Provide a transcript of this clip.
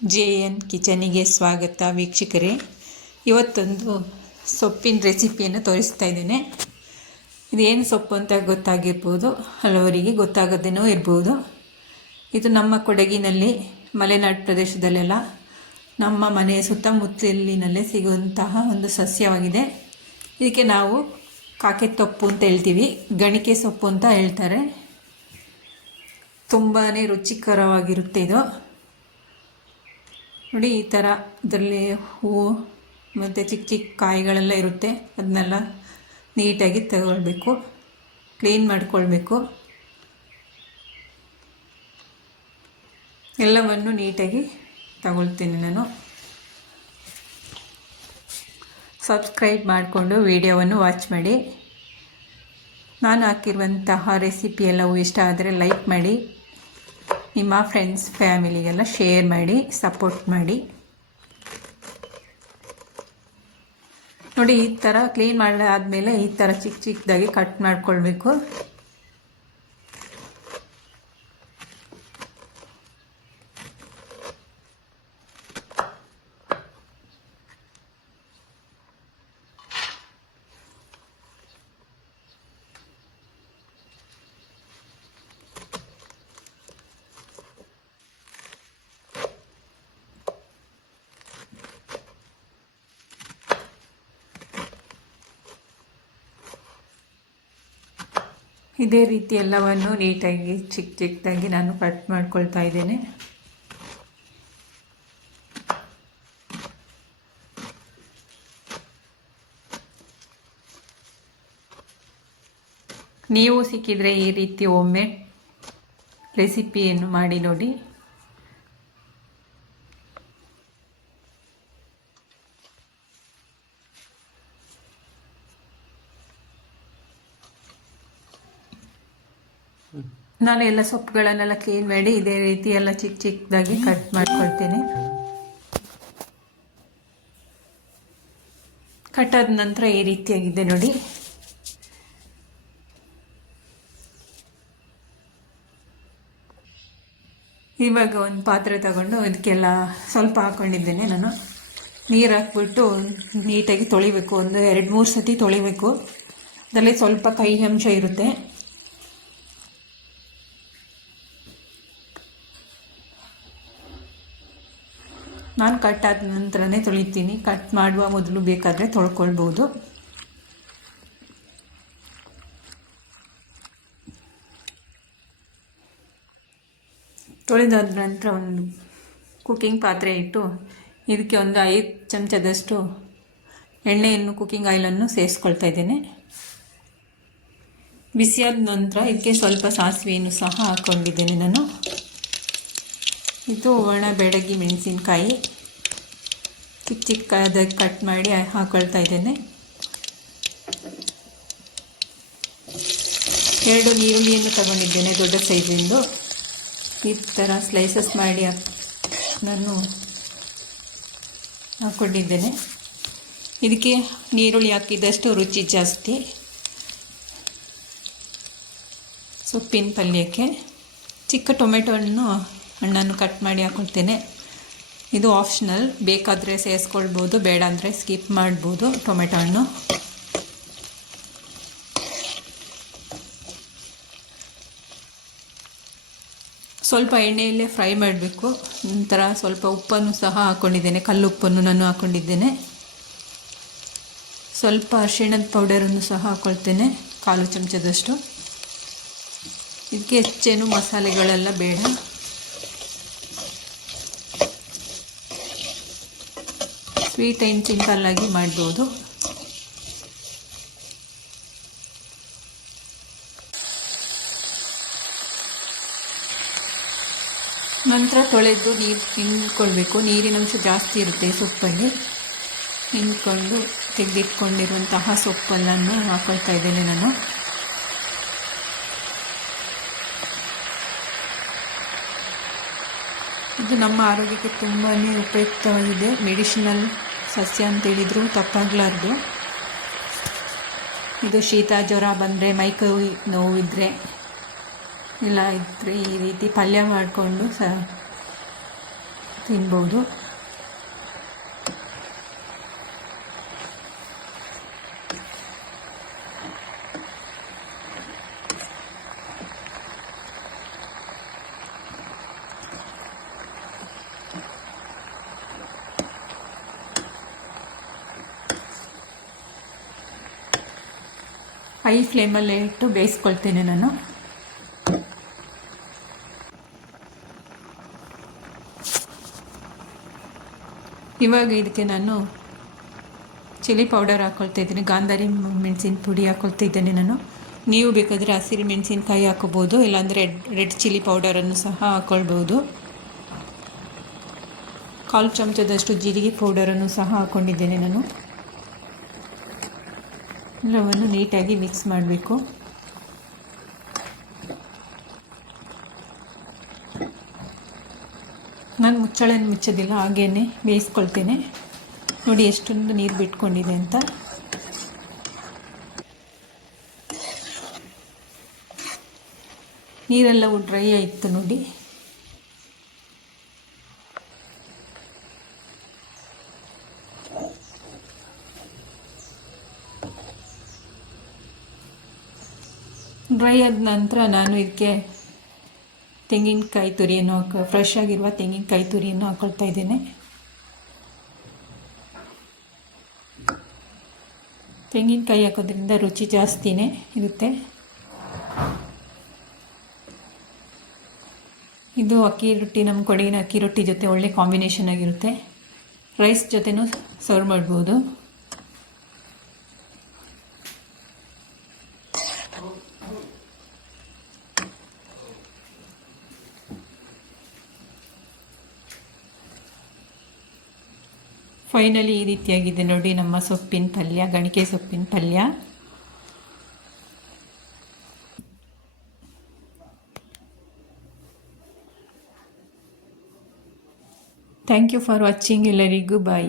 JN ಕಿಚನಿಗೆ ಸ್ವಾಗತ ವೀಕ್ಷಕರೇ. ಇವತ್ತೊಂದು ಸೊಪ್ಪಿನ ರೆಸಿಪಿಯನ್ನು ತೋರಿಸ್ತಾ ಇದ್ದೇನೆ. ಇದೇನು ಸೊಪ್ಪು ಅಂತ ಗೊತ್ತಾಗಿರ್ಬೋದು, ಹಲವರಿಗೆ ಗೊತ್ತಾಗದೇನೋ ಇರ್ಬೋದು. ಇದು ನಮ್ಮ ಕೊಡಗಿನಲ್ಲಿ ಮಲೆನಾಡು ಪ್ರದೇಶದಲ್ಲೆಲ್ಲ ನಮ್ಮ ಮನೆಯ ಸುತ್ತಮುತ್ತಲಿನಲ್ಲೇ ಸಿಗುವಂತಹ ಒಂದು ಸಸ್ಯವಾಗಿದೆ. ಇದಕ್ಕೆ ನಾವು ಕಾಕೆ ತೊಪ್ಪು ಅಂತ ಹೇಳ್ತೀವಿ, ಗಣಿಕೆ ಸೊಪ್ಪು ಅಂತ ಹೇಳ್ತಾರೆ. ತುಂಬಾ ರುಚಿಕರವಾಗಿರುತ್ತೆ ಇದು. ನೋಡಿ, ಈ ಥರ ಇದರಲ್ಲಿ ಹೂವು ಮತ್ತು ಚಿಕ್ಕ ಚಿಕ್ಕ ಕಾಯಿಗಳೆಲ್ಲ ಇರುತ್ತೆ. ಅದನ್ನೆಲ್ಲ ನೀಟಾಗಿ ತಗೊಳ್ಬೇಕು, ಕ್ಲೀನ್ ಮಾಡಿಕೊಳ್ಬೇಕು. ಎಲ್ಲವನ್ನು ನೀಟಾಗಿ ತಗೊಳ್ತೀನಿ ನಾನು. ಸಬ್ಸ್ಕ್ರೈಬ್ ಮಾಡಿಕೊಂಡು ವಿಡಿಯೋವನ್ನು ವಾಚ್ ಮಾಡಿ. ನಾನು ಹಾಕಿರುವಂತಹ ರೆಸಿಪಿ ಎಲ್ಲವೂ ಇಷ್ಟ ಆದರೆ ಲೈಕ್ ಮಾಡಿ, ನಿಮ್ಮ ಫ್ರೆಂಡ್ಸ್ ಫ್ಯಾಮಿಲಿಗೆಲ್ಲ ಶೇರ್ ಮಾಡಿ, ಸಪೋರ್ಟ್ ಮಾಡಿ. ನೋಡಿ, ಈ ಥರ ಕ್ಲೀನ್ ಮಾಡಾದ್ಮೇಲೆ ಈ ಥರ ಚಿಕ್ಕ ಚಿಕ್ಕದಾಗಿ ಕಟ್ ಮಾಡ್ಕೊಳ್ಬೇಕು. ಇದೇ ರೀತಿ ಎಲ್ಲವನ್ನು ನೀಟಾಗಿ ಚಿಕ್ಕ ಚಿಕ್ಕದಾಗಿ ನಾನು ಕಟ್ ಮಾಡ್ಕೊಳ್ತಾ ಇದ್ದೇನೆ. ನೀವು ಸಿಕ್ಕಿದರೆ ಈ ರೀತಿ ಒಮ್ಮೆ ರೆಸಿಪಿಯನ್ನು ಮಾಡಿ ನೋಡಿ. ನಾನು ಎಲ್ಲ ಸೊಪ್ಪುಗಳನ್ನೆಲ್ಲ ಕ್ಲೀನ್ ಮಾಡಿ ಇದೇ ರೀತಿ ಎಲ್ಲ ಚಿಕ್ಕ ಚಿಕ್ಕದಾಗಿ ಕಟ್ ಮಾಡ್ಕೊಳ್ತೇನೆ. ಕಟ್ಟಾದ ನಂತರ ಈ ರೀತಿಯಾಗಿದೆ ನೋಡಿ. ಇವಾಗ ಒಂದು ಪಾತ್ರೆ ತಗೊಂಡು ಇದಕ್ಕೆಲ್ಲ ಸ್ವಲ್ಪ ಹಾಕ್ಕೊಂಡಿದ್ದೇನೆ ನಾನು. ನೀರು ಹಾಕ್ಬಿಟ್ಟು ನೀಟಾಗಿ ತೊಳಿಬೇಕು. ಒಂದು 2-3 ಸತಿ ತೊಳಿಬೇಕು. ಅದರಲ್ಲಿ ಸ್ವಲ್ಪ ಕೈ ಅಂಶ ಇರುತ್ತೆ. ನಾನು ಕಟ್ಟಾದ ನಂತರನೇ ತೊಳಿತೀನಿ. ಕಟ್ ಮಾಡುವ ಮೊದಲು ಬೇಕಾದರೆ ತೊಳ್ಕೊಳ್ಬೋದು. ತೊಳೆದಾದ ನಂತರ ಒಂದು ಕುಕ್ಕಿಂಗ್ ಪಾತ್ರೆ ಇಟ್ಟು ಇದಕ್ಕೆ ಒಂದು 5 ಚಮಚದಷ್ಟು ಎಣ್ಣೆಯನ್ನು, ಕುಕ್ಕಿಂಗ್ ಆಯಿಲನ್ನು ಸೇರಿಸ್ಕೊಳ್ತಾ ಇದ್ದೇನೆ. ಬಿಸಿಯಾದ ನಂತರ ಇದಕ್ಕೆ ಸ್ವಲ್ಪ ಸಾಸಿವೆಯನ್ನು ಸಹ ಹಾಕ್ಕೊಂಡಿದ್ದೇನೆ ನಾನು. ಇದು ಒಣ ಬೆಡಗಿ ಮೆಣಸಿನಕಾಯಿ ಚಿಕ್ಕ ಚಿಕ್ಕದಾಗಿ ಕಟ್ ಮಾಡಿ ಹಾಕೊಳ್ತಾ ಇದ್ದೇನೆ. 2 ಈರುಳ್ಳಿಯನ್ನು ತಗೊಂಡಿದ್ದೇನೆ, ದೊಡ್ಡ ಸೈಜಿಂದು. ಈ ಥರ ಸ್ಲೈಸಸ್ ಮಾಡಿ ನಾನು ಹಾಕ್ಕೊಂಡಿದ್ದೇನೆ. ಇದಕ್ಕೆ ಈರುಳ್ಳಿ ಹಾಕಿದಷ್ಟು ರುಚಿ ಜಾಸ್ತಿ ಸೊಪ್ಪಿನ ಪಲ್ಯಕ್ಕೆ. ಚಿಕ್ಕ ಟೊಮೆಟೊವನ್ನು ಹಣ್ಣನ್ನು ಕಟ್ ಮಾಡಿ ಹಾಕ್ಕೊಳ್ತೇನೆ. ಇದು ಆಪ್ಷನಲ್, ಬೇಕಾದರೆ ಸೇರಿಸ್ಕೊಳ್ಬೋದು, ಬೇಡ ಅಂದರೆ ಸ್ಕಿಪ್ ಮಾಡ್ಬೋದು ಟೊಮೆಟೊ ಹಣ್ಣು. ಸ್ವಲ್ಪ ಎಣ್ಣೆಯಲ್ಲೇ ಫ್ರೈ ಮಾಡಬೇಕು. ನಂತರ ಸ್ವಲ್ಪ ಉಪ್ಪನ್ನು ಸಹ ಹಾಕ್ಕೊಂಡಿದ್ದೇನೆ, ಕಲ್ಲುಪ್ಪನ್ನು ನಾನು ಹಾಕ್ಕೊಂಡಿದ್ದೇನೆ. ಸ್ವಲ್ಪ ಅರಿಶಿಣದ ಪೌಡರನ್ನು ಸಹ ಹಾಕ್ಕೊಳ್ತೇನೆ, 1/4 ಚಮಚದಷ್ಟು. ಇದಕ್ಕೆ ಹೆಚ್ಚೇನು ಮಸಾಲೆಗಳೆಲ್ಲ ಬೇಡ. ಸ್ವೀಟ್ ಆ್ಯಂಡ್ ಸಿಂಪಲ್ಲಾಗಿ ಮಾಡ್ಬೋದು. ನಂತರ ತೊಳೆದು ನೀರು ಹಿಂಡ್ಕೊಳ್ಬೇಕು. ನೀರಿನಂಶ ಜಾಸ್ತಿ ಇರುತ್ತೆ ಸೊಪ್ಪಲ್ಲಿ. ಹಿಂಡ್ಕೊಂಡು ತೆಗೆದಿಟ್ಕೊಂಡಿರುವಂತಹ ಸೊಪ್ಪನ್ನು ಹಾಕ್ಕೊಳ್ತಾ ಇದ್ದೇನೆ ನಾನು. ಇದು ನಮ್ಮ ಆರೋಗ್ಯಕ್ಕೆ ತುಂಬಾ ಉಪಯುಕ್ತವಾಗಿದೆ. ಮೆಡಿಸಿನಲ್ ಸಸ್ಯ ಅಂತೇಳಿದರೂ ತಪ್ಪಾಗಲಾರ್ದು. ಇದು ಶೀತ ಜ್ವರ ಬಂದರೆ, ಮೈಕೈ ನೋವಿದ್ದರೆ ಇಲ್ಲ ಇದ್ದರೆ ಈ ರೀತಿ ಪಲ್ಯ ಮಾಡಿಕೊಂಡು ತಿನ್ಬೋದು. ಹೈ ಫ್ಲೇಮಲ್ಲೇ ಇಟ್ಟು ಬೇಯಿಸ್ಕೊಳ್ತೇನೆ ನಾನು. ಇವಾಗ ಇದಕ್ಕೆ ನಾನು ಚಿಲ್ಲಿ ಪೌಡರ್ ಹಾಕ್ಕೊಳ್ತಾ ಇದ್ದೀನಿ. ಗಾಂಧಾರಿ ಮೆಣಸಿನ ಪುಡಿ ಹಾಕ್ಕೊಳ್ತಾ ಇದ್ದೇನೆ ನಾನು. ನೀವು ಬೇಕಾದರೆ ಹಸಿರು ಮೆಣಸಿನ್ಕಾಯಿ ಹಾಕೋಬೋದು, ಇಲ್ಲಾಂದರೆ ರೆಡ್ ಚಿಲ್ಲಿ ಪೌಡರನ್ನು ಸಹ ಹಾಕ್ಕೊಳ್ಬೋದು. 1/4 ಚಮಚದಷ್ಟು ಜೀರಿಗೆ ಪೌಡರನ್ನು ಸಹ ಹಾಕ್ಕೊಂಡಿದ್ದೇನೆ ನಾನು. ಎಲ್ಲವನ್ನು ನೀಟಾಗಿ ಮಿಕ್ಸ್ ಮಾಡಬೇಕು. ನಾನು ಮುಚ್ಚಳನ್ನು ಮುಚ್ಚೋದಿಲ್ಲ, ಹಾಗೇ ಬೇಯಿಸ್ಕೊಳ್ತೇನೆ. ನೋಡಿ ಎಷ್ಟೊಂದು ನೀರು ಬಿಟ್ಕೊಂಡಿದೆ ಅಂತ. ನೀರೆಲ್ಲವೂ ಡ್ರೈ ಆಯಿತು ನೋಡಿ. ಡ್ರೈ ಆದ ನಂತರ ನಾನು ಇದಕ್ಕೆ ತೆಂಗಿನಕಾಯಿ ತುರಿಯನ್ನು ಫ್ರೆಶ್ ಆಗಿರುವ ತೆಂಗಿನಕಾಯಿ ತುರಿಯನ್ನು ಹಾಕ್ಕೊಳ್ತಾ ಇದ್ದೇನೆ. ತೆಂಗಿನಕಾಯಿ ಹಾಕೋದ್ರಿಂದ ರುಚಿ ಜಾಸ್ತಿನೇ ಇರುತ್ತೆ. ಇದು ಅಕ್ಕಿ ರೊಟ್ಟಿ, ನಮ್ಮ ಕೊಡಗಿನ ಅಕ್ಕಿ ರೊಟ್ಟಿ ಜೊತೆ ಒಳ್ಳೆ ಕಾಂಬಿನೇಷನ್ ಆಗಿರುತ್ತೆ. ರೈಸ್ ಜೊತೆನೂ ಸರ್ವ್ ಮಾಡ್ಬೋದು. ಫೈನಲಿ ಈ ರೀತಿಯಾಗಿದೆ ನೋಡಿ ನಮ್ಮ ಸೊಪ್ಪಿನ ಪಲ್ಯ, ಗಣಿಕೆ ಸೊಪ್ಪಿನ ಪಲ್ಯ. Thank you for watching. ಎಲ್ಲರಿಗೂ ಬಾಯ್.